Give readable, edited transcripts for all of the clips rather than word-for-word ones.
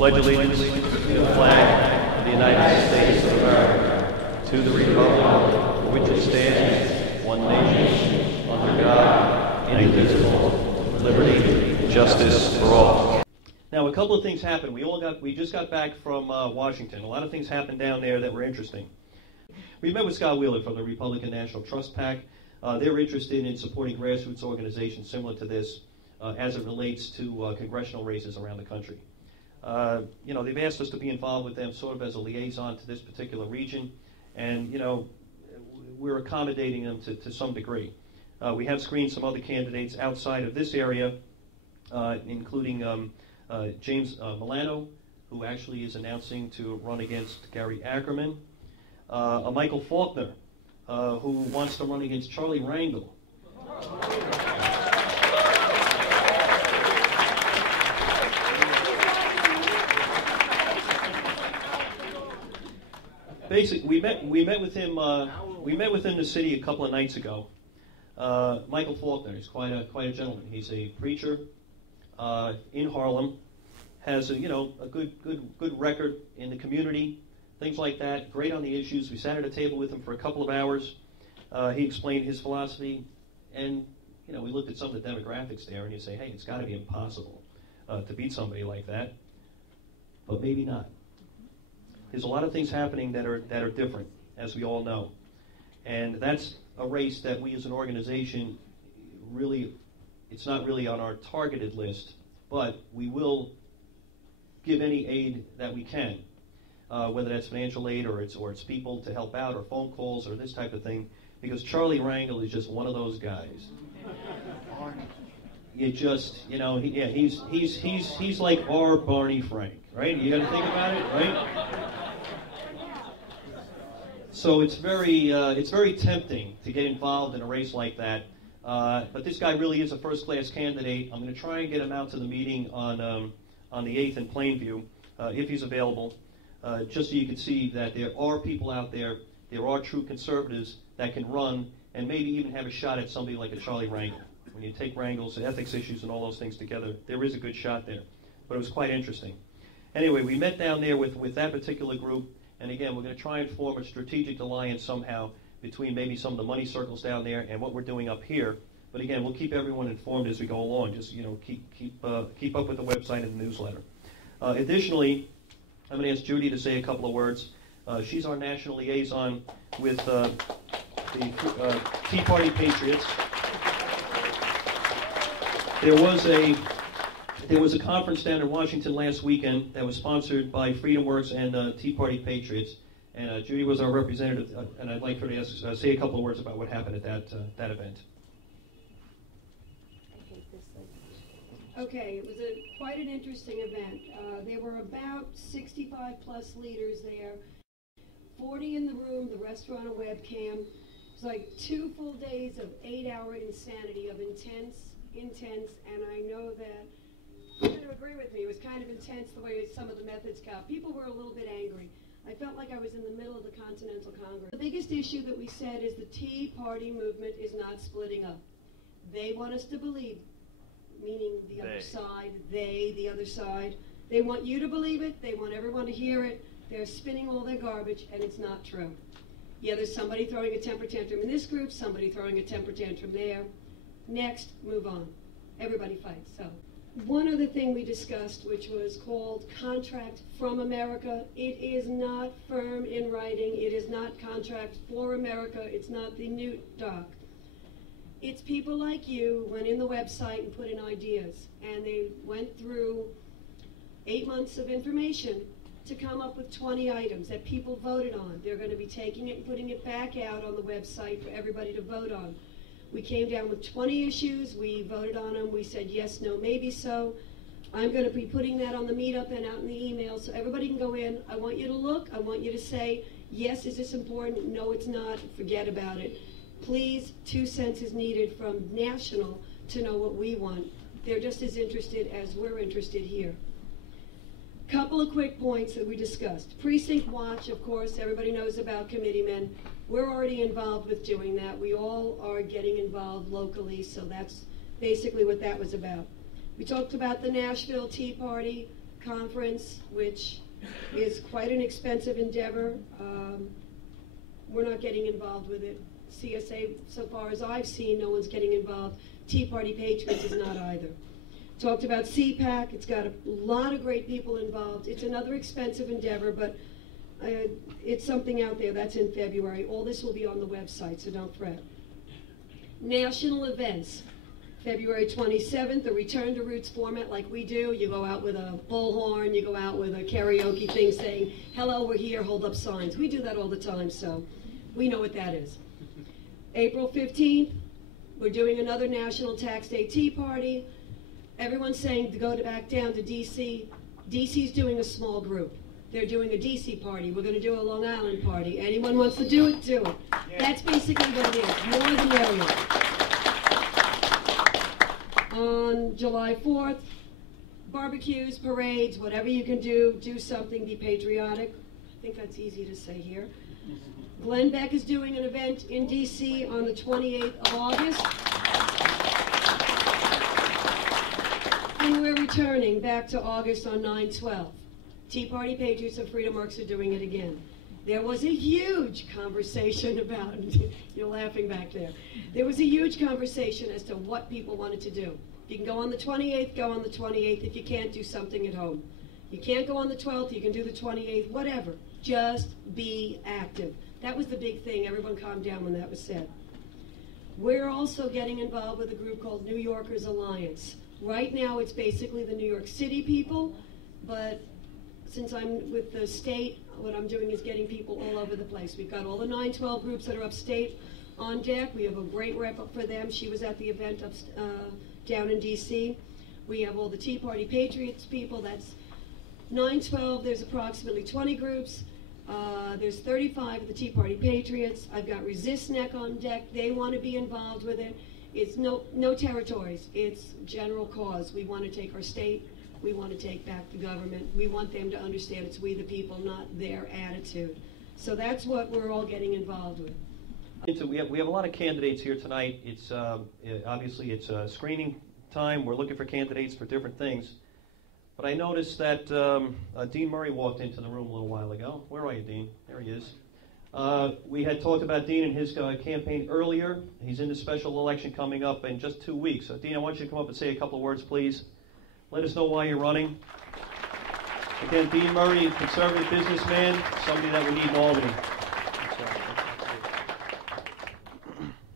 pledge allegiance to the flag of the United States of America, to the republic for which it stands, one nation, under God, indivisible, with liberty and justice for all. Now, a couple of things happened. We just got back from Washington. A lot of things happened down there that were interesting. We met with Scott Wheeler from the Republican National Trust PAC. They're interested in supporting grassroots organizations similar to this as it relates to congressional races around the country. They've asked us to be involved with them sort of as a liaison to this particular region, and, we're accommodating them to some degree. We have screened some other candidates outside of this area, including James Milano, who actually is announcing to run against Gary Ackerman, Michael Faulkner, who wants to run against Charlie Rangel. Basically, we met with him. We met with him in the city a couple of nights ago. Michael Faulkner is quite a gentleman. He's a preacher in Harlem. Has a good record in the community, things like that. Great on the issues. We sat at a table with him for a couple of hours. He explained his philosophy, and we looked at some of the demographics there, and you say, hey, it's got to be impossible to beat somebody like that, but maybe not. There's a lot of things happening that are different, as we all know, and that's a race that we as an organization really, it's not really on our targeted list, but we will give any aid that we can, whether that's financial aid or it's people to help out or phone calls or this type of thing, because Charlie Rangel is just one of those guys. You just, he's like our Barney Frank, right? You got to think about it, right? So it's very tempting to get involved in a race like that. But this guy really is a first-class candidate. I'm going to try and get him out to the meeting on the 8th in Plainview, if he's available, just so you can see that there are people out there, there are true conservatives that can run and maybe even have a shot at somebody like a Charlie Rangel. When you take Rangel's ethics issues and all those things together, there is a good shot there. But it was quite interesting. Anyway, we met down there with that particular group, and again, we're going to try and form a strategic alliance somehow between maybe some of the money circles down there and what we're doing up here. But again, we'll keep everyone informed as we go along. Just keep up with the website and the newsletter. Additionally, I'm going to ask Judy to say a couple of words. She's our national liaison with the Tea Party Patriots. There was a conference down in Washington last weekend that was sponsored by Freedom Works and Tea Party Patriots. And Judy was our representative, and I'd like her to say a couple of words about what happened at that event. Okay, it was quite an interesting event. There were about 65 plus leaders there, 40 in the room, the rest were on a webcam. It was like 2 full days of 8-hour insanity, of intense, and I know that you're going to agree with me, it was kind of intense the way some of the methods got. People were a little bit angry. I felt like I was in the middle of the Continental Congress. The biggest issue that we said is the Tea Party movement is not splitting up. They want us to believe, meaning the other side, the other side. They want you to believe it, they want everyone to hear it, they're spinning all their garbage, and it's not true. Yeah, there's somebody throwing a temper tantrum in this group, somebody throwing a temper tantrum there. Next, move on. Everybody fights, so. One other thing we discussed, which was called Contract from America. It is not firm in writing. It is not Contract for America. It's not the Newt doc. It's people like you went in the website and put in ideas, and they went through 8 months of information to come up with 20 items that people voted on. They're going to be taking it and putting it back out on the website for everybody to vote on. We came down with 20 issues. We voted on them. We said yes, no, maybe so. I'm going to be putting that on the meetup and out in the email so everybody can go in. I want you to look. I want you to say, yes, is this important? No, it's not. Forget about it. Please, 2 cents is needed from national to know what we want. They're just as interested as we're interested here. Couple of quick points that we discussed. Precinct Watch, of course, everybody knows about committeemen. We're already involved with doing that. We all are getting involved locally, so that's basically what that was about. We talked about the Nashville Tea Party. conference, which is quite an expensive endeavor. We're not getting involved with it. CSA, so far as I've seen, no one's getting involved. Tea Party Patriots is not either. Talked about CPAC. It's got a lot of great people involved. It's another expensive endeavor, but it's something out there. That's in February. All this will be on the website, so don't fret. National events. February 27th, the Return to Roots format like we do. You go out with a bullhorn, you go out with a karaoke thing saying, hello, we're here, hold up signs. We do that all the time, so we know what that is. April 15th, we're doing another National Tax Day Tea Party. Everyone's saying to go back down to D.C. D.C.'s doing a small group. They're doing a D.C. party. We're going to do a Long Island party. Anyone wants to do it, do it. Yeah. That's basically what it is. More the merrier. On July 4th, barbecues, parades, whatever you can do something, be patriotic. I think that's easy to say here. Glenn Beck is doing an event in D.C. on the 28th of August. And we're returning back to August on 9/12. Tea Party Patriots and Freedom Works are doing it again. There was a huge conversation about, you're laughing back there. There was a huge conversation as to what people wanted to do. If you can go on the 28th, go on the 28th. If you can't, do something at home. You can't go on the 12th, you can do the 28th, whatever. Just be active. That was the big thing. Everyone calmed down when that was said. We're also getting involved with a group called New Yorkers Alliance. Right now, it's basically the New York City people, but since I'm with the state, what I'm doing is getting people all over the place. We've got all the 912 groups that are upstate on deck. We have a great rep up for them. She was at the event down in D.C. We have all the Tea Party Patriots people. That's 912. There's approximately 20 groups. There's 35 of the Tea Party Patriots. I've got Resist Neck on deck. They want to be involved with it. It's no territories. It's general cause. We want to take our state. We want to take back the government. We want them to understand it's we the people, not their attitude. So that's what we're all getting involved with. We have a lot of candidates here tonight. It's obviously it's screening time. We're looking for candidates for different things. But I noticed that Dean Murray walked into the room a little while ago. Where are you, Dean? There he is. We had talked about Dean and his campaign earlier. He's in the special election coming up in just 2 weeks. So, Dean, I want you to come up and say a couple of words, please. Let us know why you're running. Again, Dean Murray, conservative businessman, somebody that we need in Albany.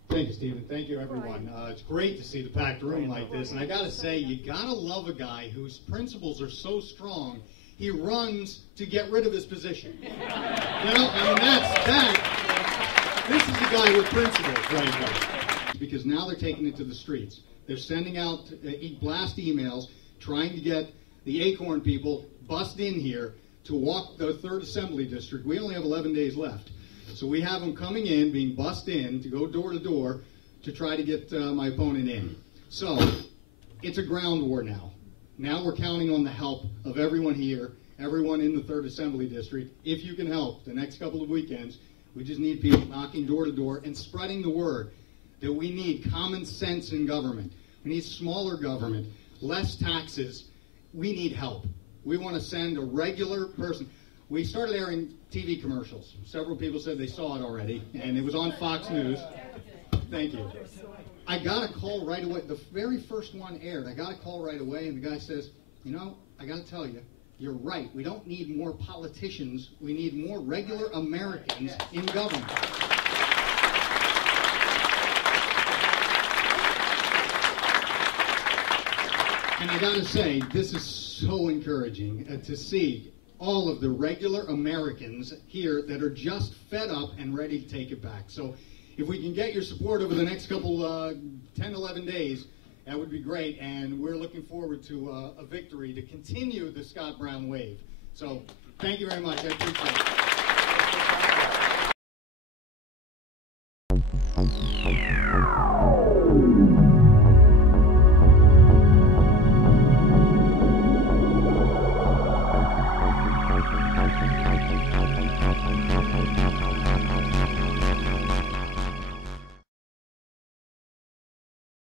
Thank you, Stephen. Thank you, everyone. It's great to see the packed room like this. And I got to say, you got to love a guy whose principles are so strong, he runs to get rid of his position. You know, I mean, that's that. This is the guy with principles right now. Because now they're taking it to the streets. They're sending out blast emails trying to get the Acorn people bust in here to walk the 3rd Assembly District. We only have 11 days left. So we have them coming in, being bussed in, to go door to door to try to get my opponent in. So it's a ground war now. Now we're counting on the help of everyone here, everyone in the 3rd Assembly District. If you can help the next couple of weekends, we just need people knocking door to door and spreading the word that we need common sense in government. We need smaller government, less taxes. We need help. We want to send a regular person. We started airing TV commercials. Several people said they saw it already, and it was on Fox News. Thank you. I got a call right away. The very first one aired. I got a call right away, and the guy says, you know, I got to tell you, you're right. We don't need more politicians. We need more regular Americans in government. And I got to say, this is so encouraging to see all of the regular Americans here that are just fed up and ready to take it back. So if we can get your support over the next couple 10, 11 days, that would be great. And we're looking forward to a victory to continue the Scott Brown wave. So thank you very much. I appreciate it.